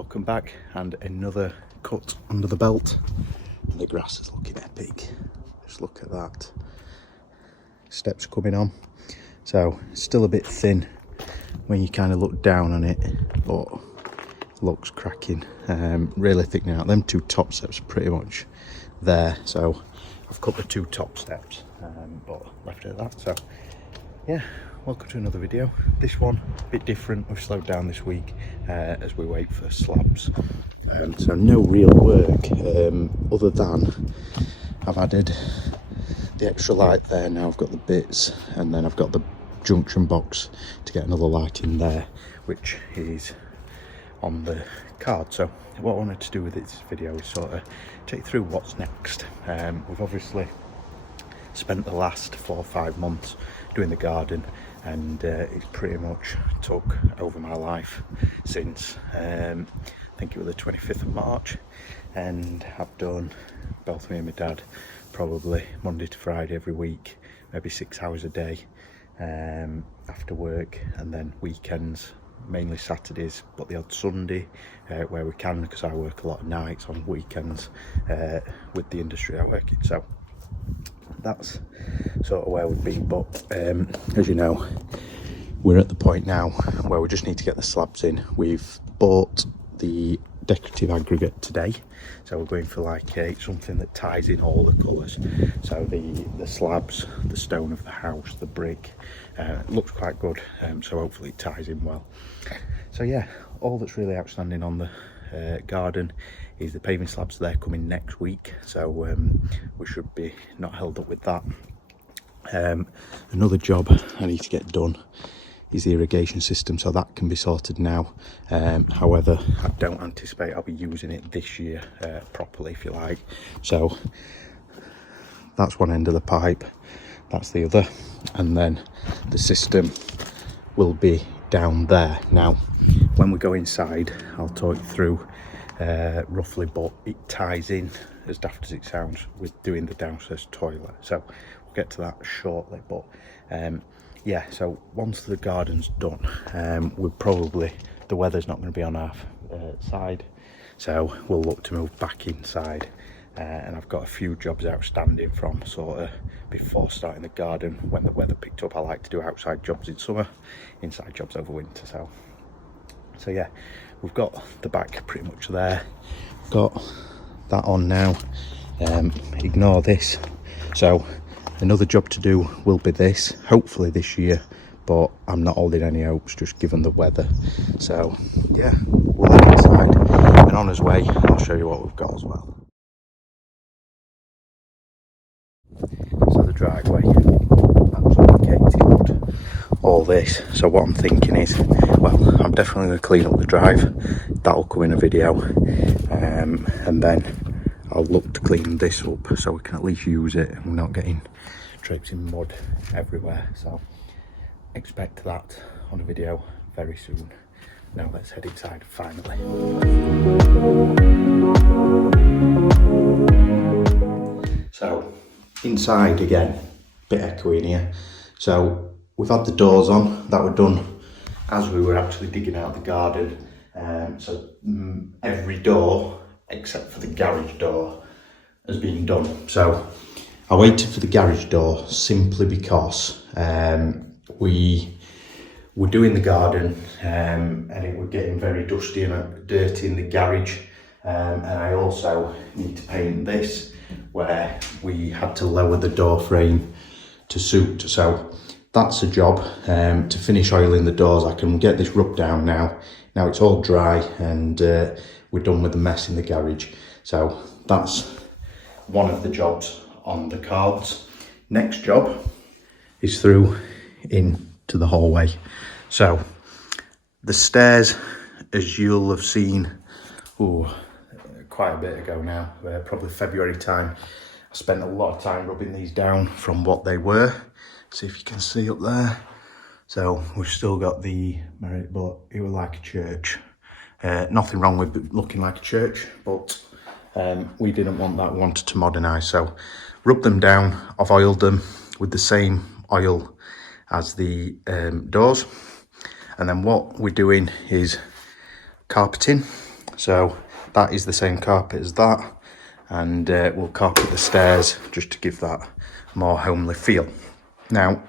Welcome back, and another cut under the belt. The grass is looking epic. Just look at that. Steps coming on. So still a bit thin when you kind of look down on it, but looks cracking. Really thickening out. Them two top steps are pretty much there. So I've cut the two top steps, but left it at that. So yeah, welcome to another video. This one a bit different. We've slowed down this week as we wait for slabs. So no real work other than I've added the extra light there. Now I've got the bits, and then I've got the junction box to get another light in there, which is on the card. So what I wanted to do with this video is sort of take you through what's next. We've obviously spent the last 4 or 5 months doing the garden, and it's pretty much took over my life since I think it was the 25th of March, and I've done, both me and my dad, probably Monday to Friday every week, maybe 6 hours a day after work, and then weekends, mainly Saturdays, but the odd Sunday where we can, because I work a lot of nights on weekends with the industry I work in. So that's sort of where we've been, but as you know, we're at the point now where we just need to get the slabs in. We've bought the decorative aggregate today, so we're going for like something that ties in all the colours. So the slabs, the stone of the house, the brick, looks quite good, so hopefully it ties in well. So yeah, all that's really outstanding on the garden is the paving slabs. They're coming next week, so we should be not held up with that. Another job I need to get done is the irrigation system, so that can be sorted now. However, I don't anticipate I'll be using it this year properly, if you like. So that's one end of the pipe, that's the other, and then the system will be down there. Now when we go inside, I'll talk you through roughly, but it ties in, as daft as it sounds, with doing the downstairs toilet. So we'll get to that shortly, but yeah, so once the garden's done, we're probably, the weather's not going to be on our side, so we'll look to move back inside. And I've got a few jobs outstanding from sort of before starting the garden. When the weather picked up, I like to do outside jobs in summer, inside jobs over winter. So yeah, we've got the back pretty much there. Got that on now. Ignore this. So another job to do will be this, hopefully this year, but I'm not holding any hopes just given the weather. So yeah, we'll head inside, and on his way I'll show you what we've got as well. So the driveway, absolutely caked in all this. So what I'm thinking is, well, I'm definitely going to clean up the drive. That'll come in a video, and then I'll look to clean this up so we can at least use it and we're not getting traipsing mud everywhere. So expect that on a video very soon. Now let's head inside finally. So inside again, bit echoey in here. So we've had the doors on, that were done as we were actually digging out the garden. So every door except for the garage door has been done. So I waited for the garage door simply because we were doing the garden and it was getting very dusty and dirty in the garage, and I also need to paint this where we had to lower the door frame to suit. So that's a job, to finish oiling the doors. I can get this rubbed down now. Now it's all dry, and we're done with the mess in the garage. So that's one of the jobs on the cards. Next job is through into the hallway. So the stairs, as you'll have seen, quite a bit ago now, probably February time, I spent a lot of time rubbing these down from what they were. See if you can see up there. So we've still got the merit, but it was like a church. Nothing wrong with it looking like a church, but we didn't want that. We wanted to modernise. So rubbed them down. I've oiled them with the same oil as the doors. And then what we're doing is carpeting. so that is the same carpet as that, and we'll carpet the stairs just to give that more homely feel. Now,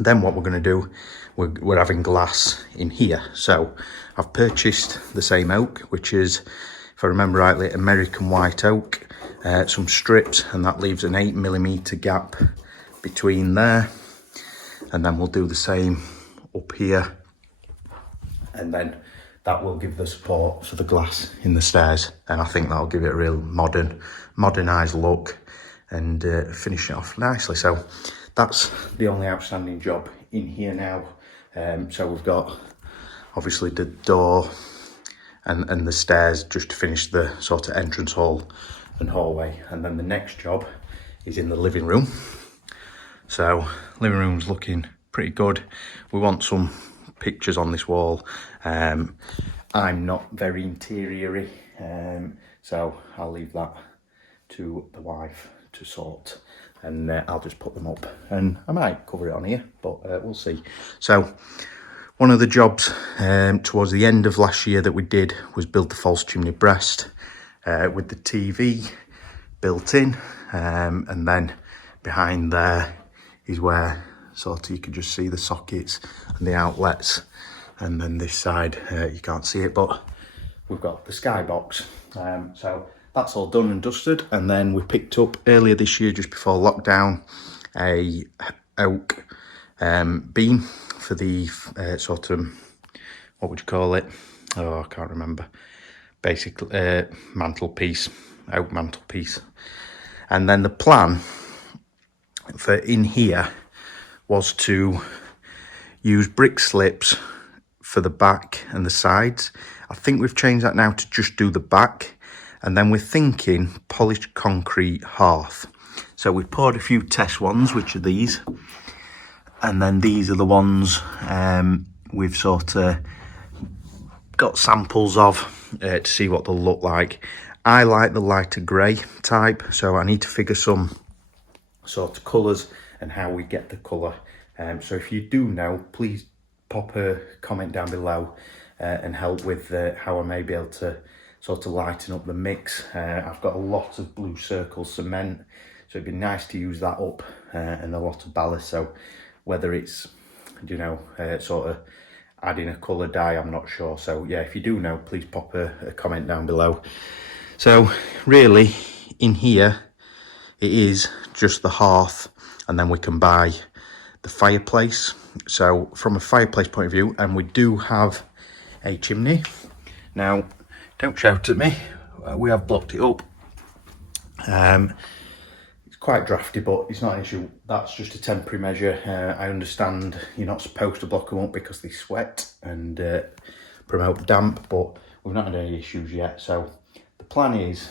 then what we're going to do, we're having glass in here. So I've purchased the same oak, which is, if I remember rightly, American white oak, some strips, and that leaves an 8mm gap between there. And then we'll do the same up here, and then that will give the support for the glass in the stairs, and I think that'll give it a real modernised look and finish it off nicely. So that's the only outstanding job in here now. So we've got obviously the door and the stairs just to finish the sort of entrance hall and hallway, and then the next job is in the living room. So living room's looking pretty good. We want some pictures on this wall. I'm not very interior-y, so I'll leave that to the wife to sort, and I'll just put them up, and I might cover it on here, but we'll see. So one of the jobs towards the end of last year that we did was build the false chimney breast with the TV built in, and then behind there is where sort of you can just see the sockets and the outlets, and then this side you can't see it, but we've got the skybox. So that's all done and dusted, and then we picked up earlier this year, just before lockdown, a oak beam for the sort of, what would you call it? Oh, I can't remember. Basically, mantelpiece, oak mantelpiece. And then the plan for in here was to use brick slips for the back and the sides. I think we've changed that now to just do the back, and then we're thinking polished concrete hearth. So we've poured a few test ones, which are these, and then these are the ones we've sort of got samples of to see what they'll look like. I like the lighter grey type, so I need to figure some sort of colours and how we get the colour. So if you do know, please pop a comment down below and help with how I may be able to sort of lighten up the mix. I've got a lot of blue circle cement, so it'd be nice to use that up, and a lot of ballast. So whether it's, you know, sort of adding a colour dye, I'm not sure. So yeah, if you do know, please pop a comment down below. So really in here it is just the hearth, and then we can buy the fireplace. So from a fireplace point of view, and we do have a chimney. Now, don't shout at me, we have blocked it up. It's quite drafty, but it's not an issue. That's just a temporary measure. I understand you're not supposed to block them up because they sweat and promote damp, but we've not had any issues yet. So the plan is,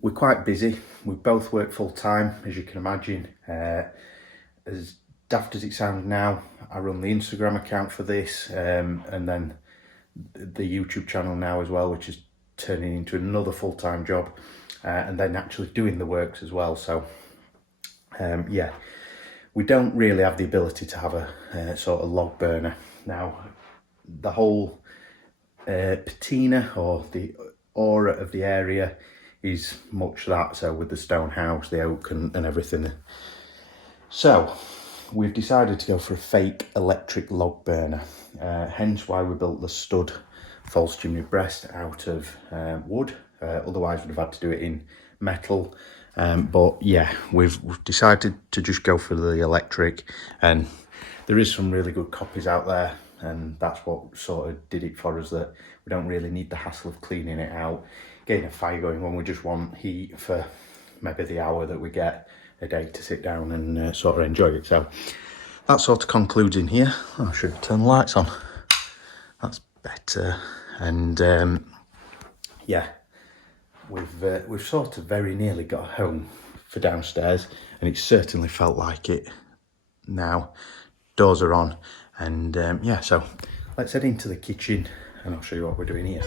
we're quite busy. We both work full time, as you can imagine. As daft as it sounds now, I run the Instagram account for this, and then the YouTube channel now as well, which is turning into another full-time job, and then actually doing the works as well. So yeah, we don't really have the ability to have a sort of log burner. Now, the whole patina or the aura of the area is much that, so with the stone house, the oak and everything. So we've decided to go for a fake electric log burner, hence why we built the stud false chimney breast out of wood. Otherwise we'd have had to do it in metal, but yeah, we've decided to just go for the electric, and there is some really good copies out there, and that's what sort of did it for us, that we don't really need the hassle of cleaning it out, getting a fire going, when we just want heat for maybe the hour that we get a day to sit down and sort of enjoy it. So that sort of concludes in here. I should turn the lights on. That's better. And yeah, we've sort of very nearly got home for downstairs, and it certainly felt like it now. Doors are on, and yeah, so let's head into the kitchen and I'll show you what we're doing here.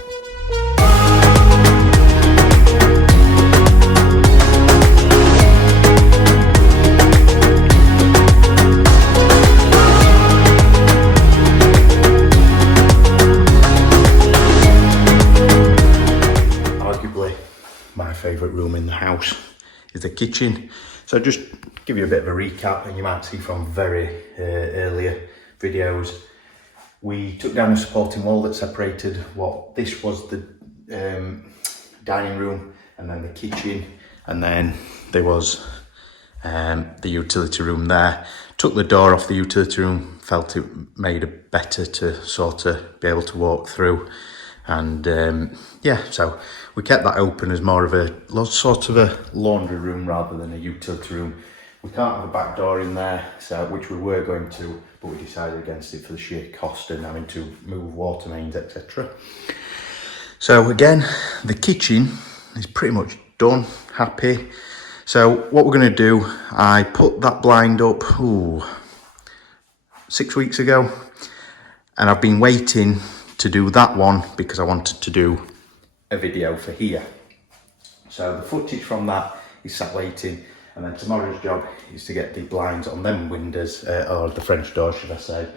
the house is the kitchen. So just give you a bit of a recap, and you might see from very earlier videos, we took down a supporting wall that separated what this was the dining room and then the kitchen, and then there was the utility room there. Took the door off the utility room, felt it made it better to sort of be able to walk through, and yeah, so we kept that open as more of a sort of a laundry room rather than a utility room. We can't have a back door in there, so which we were going to, but we decided against it for the sheer cost and having to move water mains, etc. So again, the kitchen is pretty much done, happy. So what we're going to do, I put that blind up 6 weeks ago, and I've been waiting to do that one because I wanted to do a video for here. So the footage from that is sat waiting, and then tomorrow's job is to get the blinds on them windows, or the French door should I say,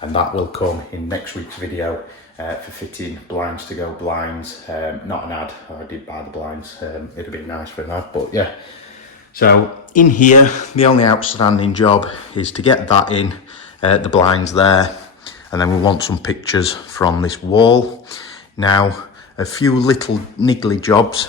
and that will come in next week's video for fitting blinds to go blinds. Not an ad, I did buy the blinds, it'd be nice for an ad, but yeah. So in here, the only outstanding job is to get that in, the blinds there, and then we want some pictures from this wall. Now, a few little niggly jobs.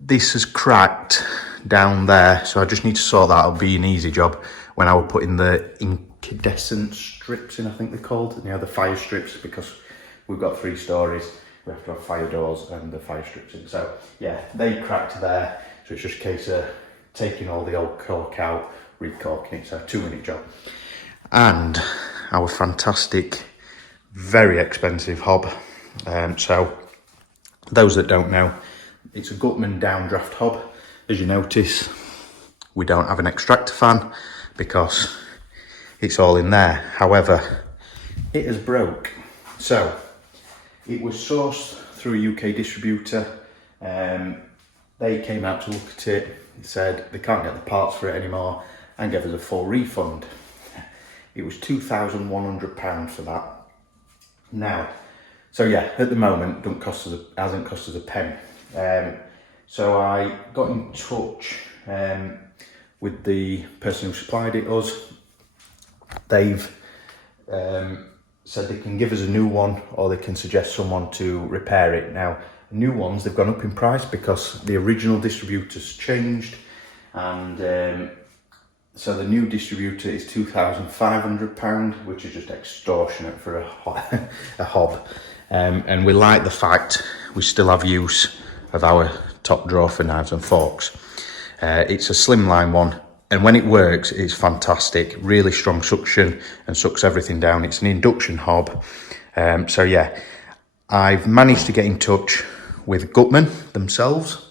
This has cracked down there, so I just need to sort that out. It'll be an easy job when I will put in the incandescent strips in, I think they're called, you know, the fire strips, because we've got 3 stories. We have to have fire doors and the fire strips in. So yeah, they cracked there. So it's just a case of taking all the old cork out, recorking it. So 2-minute job. And our fantastic, very expensive hob. So those that don't know, it's a Gutman downdraft hob. As you notice, we don't have an extractor fan because it's all in there. However, it has broke. So it was sourced through a UK distributor. They came out to look at it and said they can't get the parts for it anymore and gave us a full refund. It was £2,100 for that. Now, so yeah, at the moment, hasn't cost us a penny. So I got in touch with the person who supplied it us. They've said they can give us a new one, or they can suggest someone to repair it. Now, new ones, they've gone up in price because the original distributor's changed, and so the new distributor is £2,500, which is just extortionate for a hob. And we like the fact we still have use of our top drawer for knives and forks. It's a slimline one, and when it works, it's fantastic. Really strong suction and sucks everything down. It's an induction hob. So yeah, I've managed to get in touch with Gutman themselves.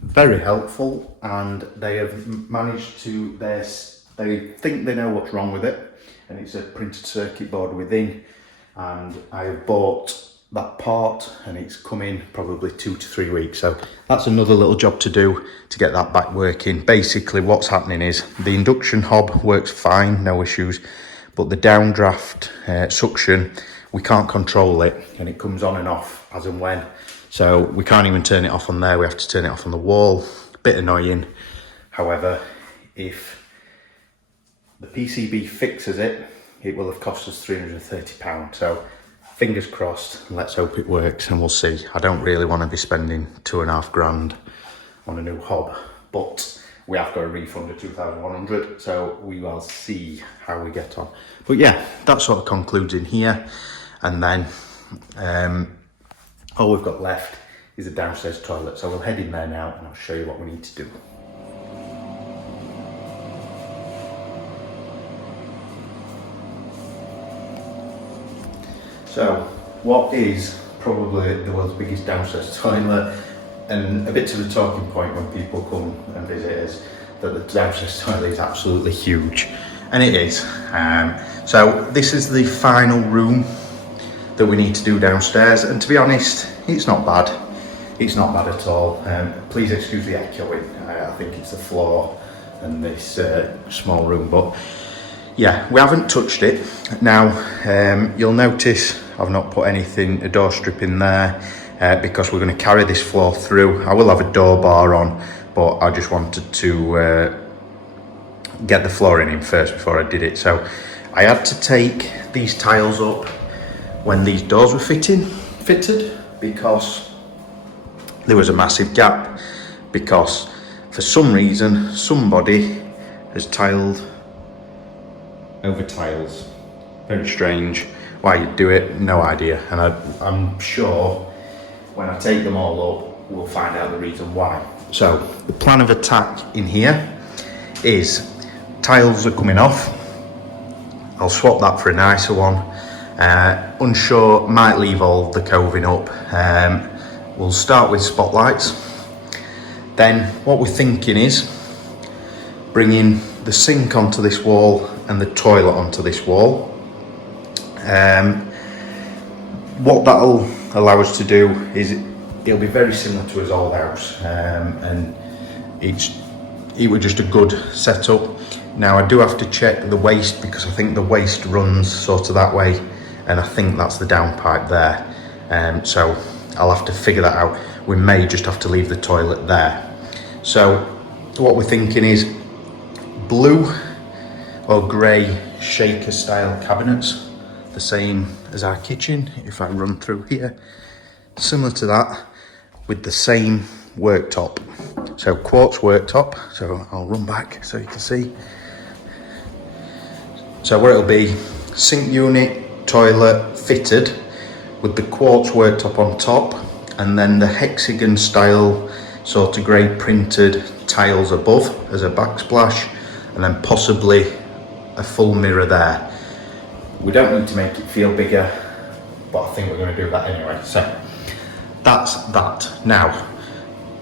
Very helpful, and they have managed to, they think they know what's wrong with it, and it's a printed circuit board within, and I have bought that part and it's coming probably 2 to 3 weeks. So that's another little job to do to get that back working. Basically what's happening is the induction hob works fine, no issues, but the downdraft suction, we can't control it, and it comes on and off as and when. So we can't even turn it off on there, we have to turn it off on the wall. A bit annoying. However, if the PCB fixes it, it will have cost us £330. So fingers crossed, let's hope it works, and we'll see. I don't really want to be spending £2,500 on a new hob, but we have got a refund of £2,100, so we will see how we get on. But yeah, that sort of concludes in here, and then all we've got left is a downstairs toilet. So we'll head in there now and I'll show you what we need to do. So what is probably the world's biggest downstairs toilet, and a bit to the talking point when people come and visit us, that the downstairs toilet is absolutely huge, and it is. So this is the final room that we need to do downstairs, and to be honest, it's not bad. It's not bad at all. Please excuse the echoing. I think it's the floor and this small room, but yeah, we haven't touched it. Now, you'll notice I've not put anything, a door strip in there. because we're going to carry this floor through. I will have a door bar on, but I just wanted to get the flooring in first before I did it. So I had to take these tiles up when these doors were fitted because there was a massive gap, because for some reason somebody has tiled over tiles. Very strange. Why you do it, no idea. And I'm sure when I take them all up, we'll find out the reason why. So the plan of attack in here is tiles are coming off. I'll swap that for a nicer one. Unsure, might leave all the coving up. We'll start with spotlights. Then what we're thinking is bringing the sink onto this wall and the toilet onto this wall. What that'll allow us to do is it'll be very similar to his old house, and it was just a good setup. Now I do have to check the waste, because I think the waste runs sort of that way, and I think that's the downpipe there. So I'll have to figure that out. We may just have to leave the toilet there. So what we're thinking is blue or grey shaker style cabinets, the same as our kitchen. If I run through here, similar to that, with the same worktop. So quartz worktop. So I'll run back so you can see. So where it'll be sink unit, toilet fitted with the quartz worktop on top, and then the hexagon style sort of grey printed tiles above as a backsplash, and then possibly a full mirror there. We don't need to make it feel bigger, but I think we're going to do that anyway. So that's that. Now,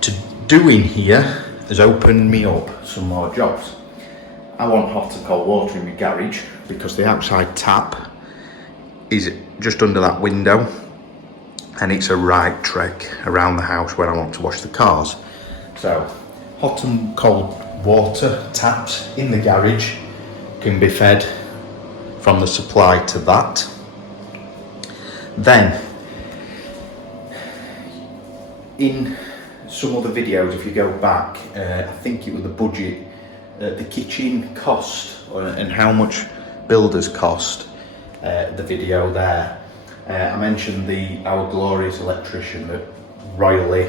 to do in here has opened me up some more jobs. I want hot and cold water in my garage because the outside tap is just under that window, and it's a right trek around the house where I want to wash the cars. So hot and cold water taps in the garage can be fed from the supply to that. Then in some other videos, if you go back, I think it was the budget, the kitchen cost, and how much builders cost, the video there. I mentioned our glorious electrician that royally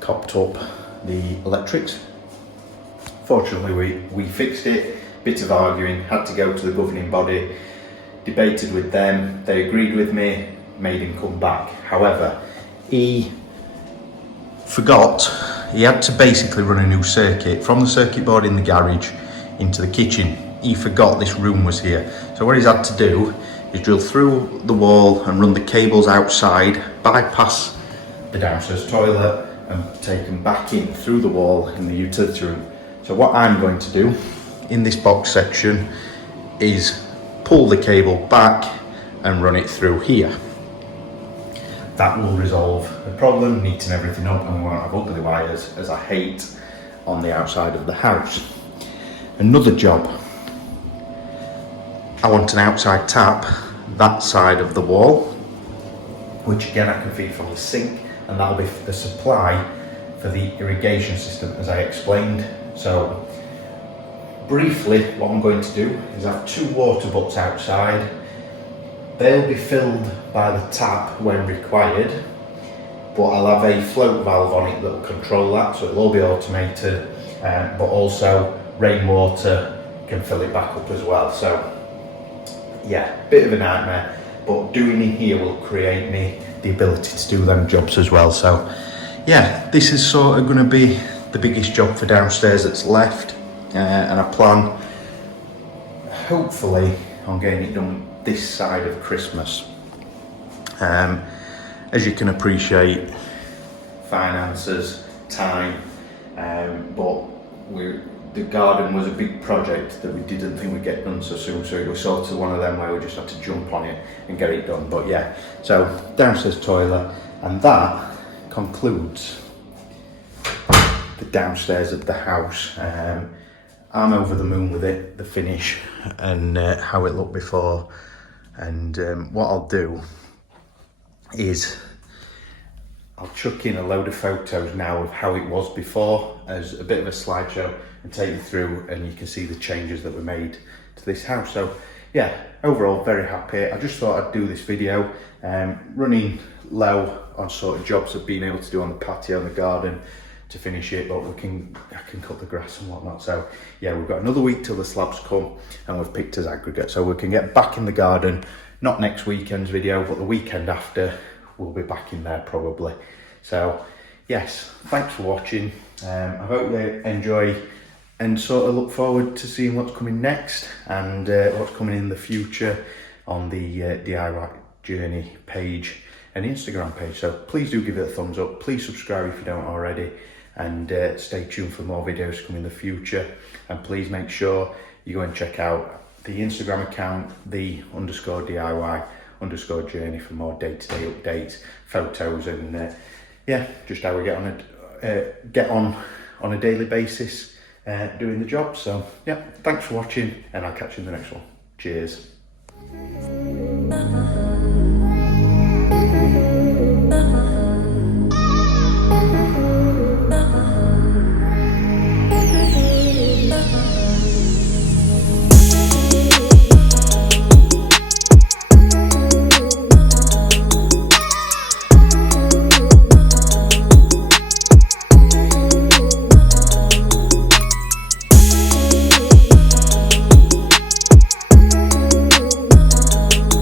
copped up the electrics. Fortunately, we fixed it. Bit of arguing, had to go to the governing body, debated with them, they agreed with me, made him come back. However, he forgot, he had to basically run a new circuit from the circuit board in the garage into the kitchen. He forgot this room was here. So what he's had to do is drill through the wall and run the cables outside, bypass the downstairs toilet, and take them back in through the wall in the utility room. So what I'm going to do in this box section is pull the cable back and run it through here. That will resolve the problem, neaten everything up, and we won't have ugly wires, as I hate on the outside of the house. Another job, I want an outside tap that side of the wall, which again I can feed from the sink, and that'll be the supply for the irrigation system, as I explained. So briefly, what I'm going to do is have 2 water butts outside. They'll be filled by the tap when required, but I'll have a float valve on it that will control that, so it'll all be automated, but also rainwater can fill it back up as well. So yeah, bit of a nightmare, but doing it here will create me the ability to do them jobs as well. So yeah, this is sort of going to be the biggest job for downstairs that's left, and I plan hopefully on getting it done this side of Christmas. As you can appreciate, finances, time, but the garden was a big project that we didn't think we'd get done so soon, so it was sort of one of them where we just had to jump on it and get it done. But yeah, so downstairs toilet, and that concludes the downstairs of the house. I'm over the moon with it, the finish, and how it looked before. And what I'll do is I'll chuck in a load of photos now of how it was before as a bit of a slideshow and take you through, and you can see the changes that were made to this house. So yeah, overall very happy. I just thought I'd do this video, running low on sort of jobs I've been able to do on the patio and the garden to finish it, but I can cut the grass and whatnot. So yeah, we've got another week till the slabs come, and we've picked as aggregate, so we can get back in the garden, not next weekend's video, but the weekend after we'll be back in there probably. So yes, thanks for watching. I hope you enjoy and sort of look forward to seeing what's coming next and what's coming in the future on the DIY journey page and Instagram page. So please do give it a thumbs up, please subscribe if you don't already, and stay tuned for more videos coming in the future. And please make sure you go and check out the Instagram account, _DIY_journey, for more day-to-day updates, photos, and yeah, just how we get on a daily basis doing the job. So yeah, thanks for watching, and I'll catch you in the next one. Cheers.